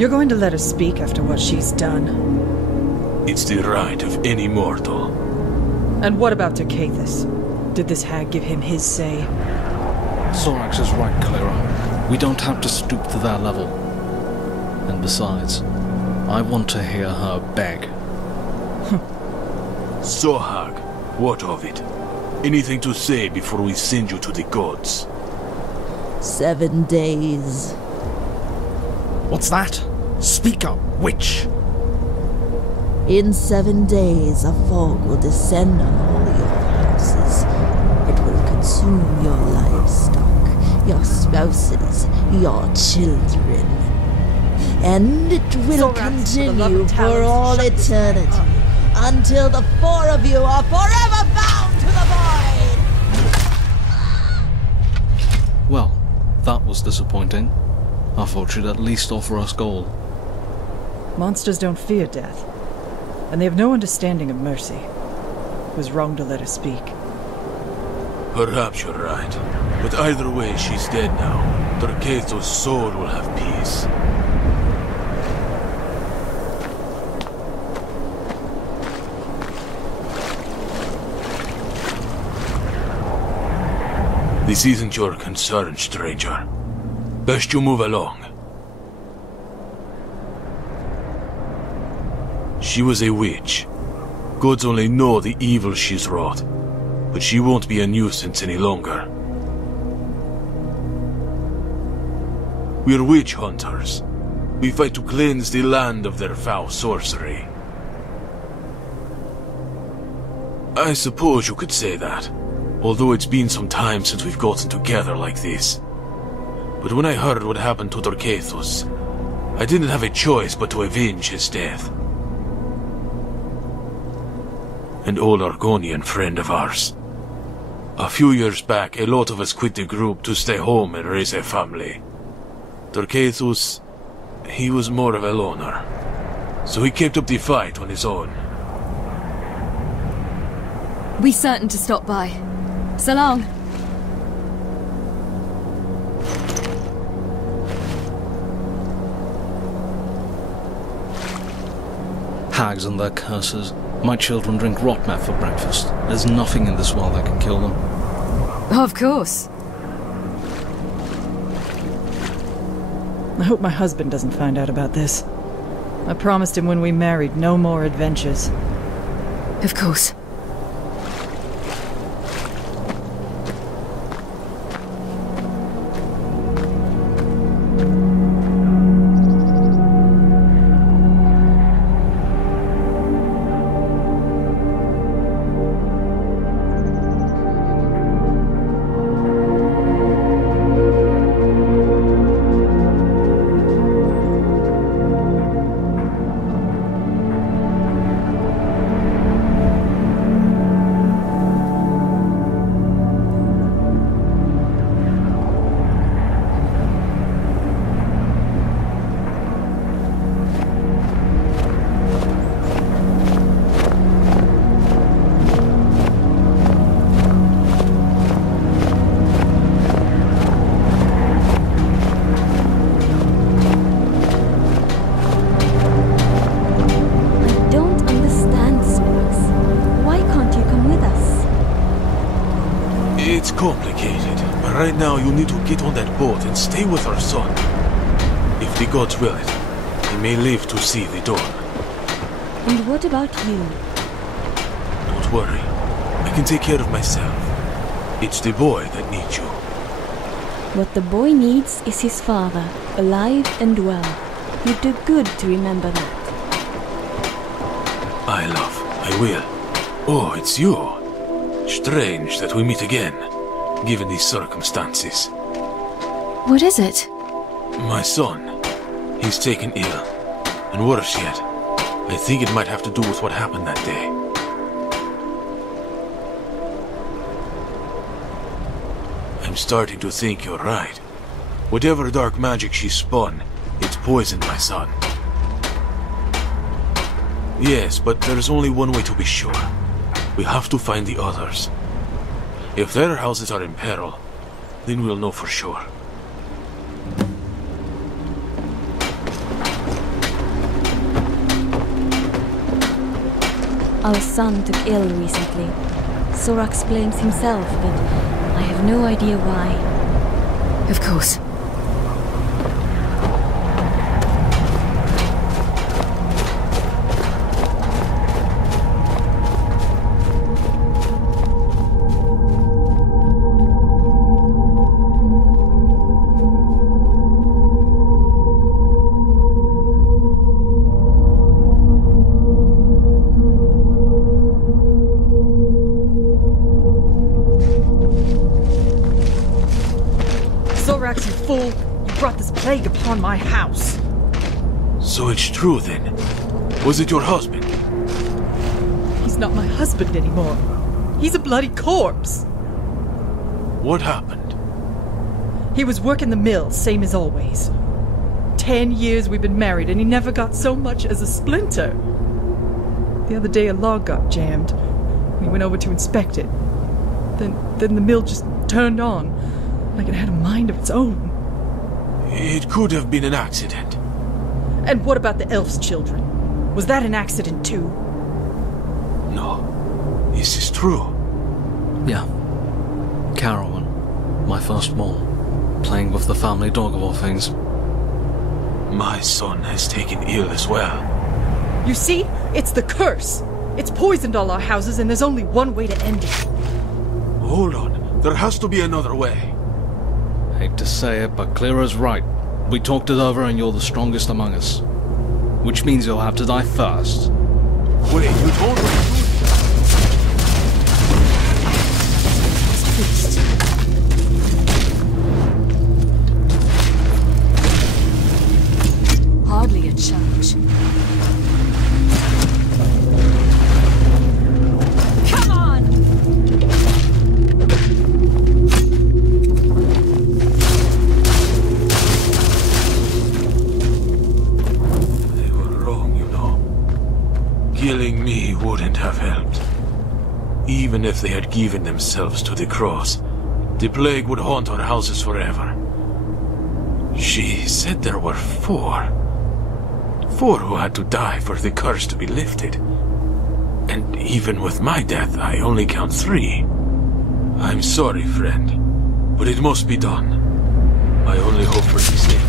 You're going to let her speak after what she's done? It's the right of any mortal. And what about Takahashi? Did this hag give him his say? Zorax is right, Clara. We don't have to stoop to their level. And besides, I want to hear her beg. So, hag, what of it? Anything to say before we send you to the gods? 7 days. What's that? Speak up, witch! In 7 days, a fog will descend on all your houses. It will consume your livestock, your spouses, your children. And it will continue for all eternity, until the 4 of you are forever bound to the void! Well, that was disappointing. I thought she'd at least offer us gold. Monsters don't fear death, and they have no understanding of mercy. It was wrong to let her speak. Perhaps you're right, but either way she's dead now. Takaha's soul will have peace. This isn't your concern, stranger. Best you move along. She was a witch. Gods only know the evil she's wrought, but she won't be a nuisance any longer. We're witch hunters. We fight to cleanse the land of their foul sorcery. I suppose you could say that. Although it's been some time since we've gotten together like this. But when I heard what happened to Takahashi, I didn't have a choice but to avenge his death. An old Argonian friend of ours. A few years back, a lot of us quit the group to stay home and raise a family. Takahashi, he was more of a loner. So he kept up the fight on his own. We certain to stop by. So long. Hags and their curses. My children drink rot mat for breakfast. There's nothing in this world that can kill them. Of course. I hope my husband doesn't find out about this. I promised him when we married no more adventures. Of course. It's complicated, but right now you need to get on that boat and stay with our son. If the gods will it, he may live to see the dawn. And what about you? Don't worry, I can take care of myself. It's the boy that needs you. What the boy needs is his father, alive and well. You'd do good to remember that. I will. Oh, it's you. Strange that we meet again, given these circumstances. What is it? My son. He's taken ill. And worse yet, I think it might have to do with what happened that day. I'm starting to think you're right. Whatever dark magic she spun, it's poisoned my son. Yes, but there's only one way to be sure. We have to find the others. If their houses are in peril, then we'll know for sure. Our son took ill recently. Sorax blames himself, but I have no idea why. Of course. Sorax, you fool! You brought this plague upon my house! So it's true then? Was it your husband? He's not my husband anymore. He's a bloody corpse! What happened? He was working the mill, same as always. 10 years we've been married, and he never got so much as a splinter. The other day a log got jammed. We went over to inspect it. Then the mill just turned on, like it had a mind of its own. It could have been an accident. And what about the elf's children? Was that an accident too? No. This is true. Yeah. Carawan, my firstborn, playing with the family dog of all things. My son has taken ill as well. You see? It's the curse! It's poisoned all our houses, and there's only one way to end it. Hold on. There has to be another way. Hate to say it, but Cleara's right. We talked it over and you're the strongest among us. Which means you'll have to die first. Wait, you told me to do Hardly a challenge. Come on! They were wrong, you know. Killing me wouldn't have helped. Even if they had given themselves to the cross, the plague would haunt our houses forever. She said there were 4. 4 who had to die for the curse to be lifted. And even with my death, I only count 3. I'm sorry, friend, but it must be done. I only hope for the sake